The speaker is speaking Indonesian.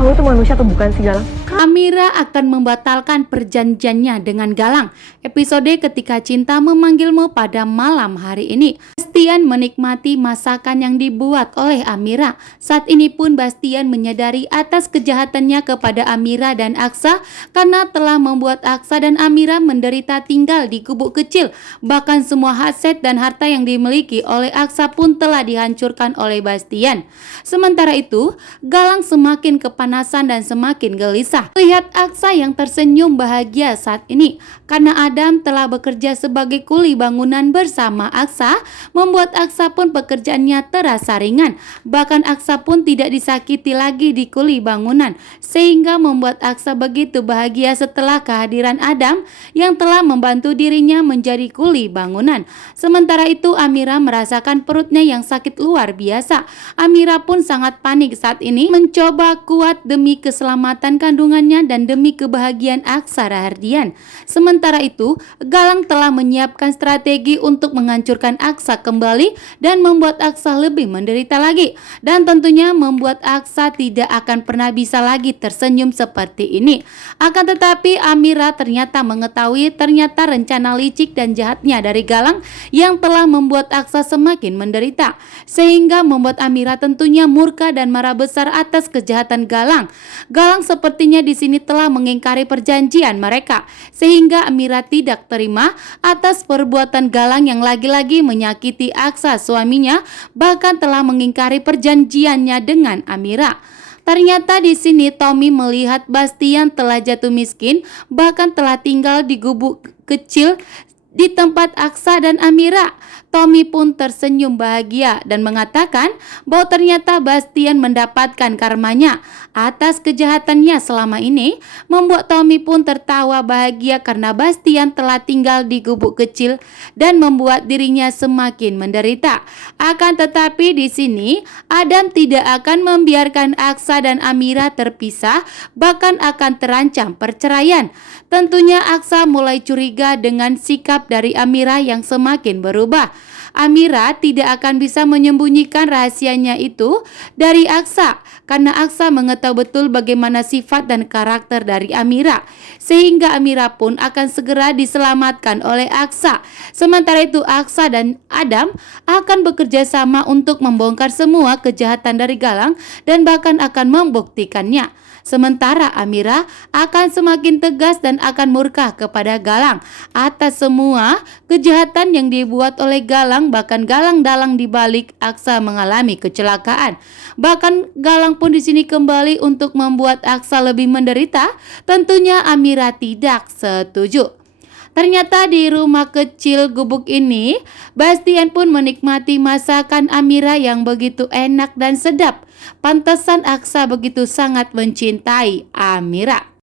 Kamu tuh manusia atau bukan sih, Galang? Amira akan membatalkan perjanjiannya dengan Galang. Episode Ketika Cinta Memanggilmu pada malam hari ini. Bastian menikmati masakan yang dibuat oleh Amira. Saat ini pun Bastian menyadari atas kejahatannya kepada Amira dan Aksa karena telah membuat Aksa dan Amira menderita tinggal di gubuk kecil. Bahkan semua aset dan harta yang dimiliki oleh Aksa pun telah dihancurkan oleh Bastian. Sementara itu, Galang semakin kepanasan dan semakin gelisah. Lihat Aksa yang tersenyum bahagia saat ini karena Adam telah bekerja sebagai kuli bangunan bersama Aksa, membuat Aksa pun pekerjaannya terasa ringan. Bahkan Aksa pun tidak disakiti lagi di kuli bangunan, sehingga membuat Aksa begitu bahagia setelah kehadiran Adam yang telah membantu dirinya menjadi kuli bangunan. Sementara itu Amira merasakan perutnya yang sakit luar biasa. Amira pun sangat panik saat ini, mencoba kuat demi keselamatan kandungannya dan demi kebahagiaan Aksa Rahardian. Sementara itu, Galang telah menyiapkan strategi untuk menghancurkan Aksa kembali dan membuat Aksa lebih menderita lagi. Dan tentunya membuat Aksa tidak akan pernah bisa lagi tersenyum seperti ini. Akan tetapi Amira ternyata mengetahui ternyata rencana licik dan jahatnya dari Galang yang telah membuat Aksa semakin menderita. Sehingga membuat Amira tentunya murka dan marah besar atas kejahatan Galang. Galang sepertinya di sini telah mengingkari perjanjian mereka, sehingga Amira tidak terima atas perbuatan Galang yang lagi-lagi menyakiti Aksa suaminya, bahkan telah mengingkari perjanjiannya dengan Amira. Ternyata di sini Tommy melihat Bastian telah jatuh miskin, bahkan telah tinggal di gubuk kecil di tempat Aksa dan Amira. Tommy pun tersenyum bahagia dan mengatakan bahwa ternyata Bastian mendapatkan karmanya atas kejahatannya selama ini. Membuat Tommy pun tertawa bahagia karena Bastian telah tinggal di gubuk kecil dan membuat dirinya semakin menderita. Akan tetapi di sini Adam tidak akan membiarkan Aksa dan Amira terpisah, bahkan akan terancam perceraian. Tentunya Aksa mulai curiga dengan sikap dari Amira yang semakin berubah. Amira tidak akan bisa menyembunyikan rahasianya itu dari Aksa karena Aksa mengetahui betul bagaimana sifat dan karakter dari Amira, sehingga Amira pun akan segera diselamatkan oleh Aksa. Sementara itu Aksa dan Adam akan bekerja sama untuk membongkar semua kejahatan dari Galang dan bahkan akan membuktikannya. Sementara Amira akan semakin tegas dan akan murka kepada Galang atas semua kejahatan yang dibuat oleh Galang. Bahkan Galang dalang di balik Aksa mengalami kecelakaan. Bahkan Galang pun di sini kembali untuk membuat Aksa lebih menderita. Tentunya Amira tidak setuju. Ternyata di rumah kecil gubuk ini, Bastian pun menikmati masakan Amira yang begitu enak dan sedap. Pantesan Aksa begitu sangat mencintai Amira.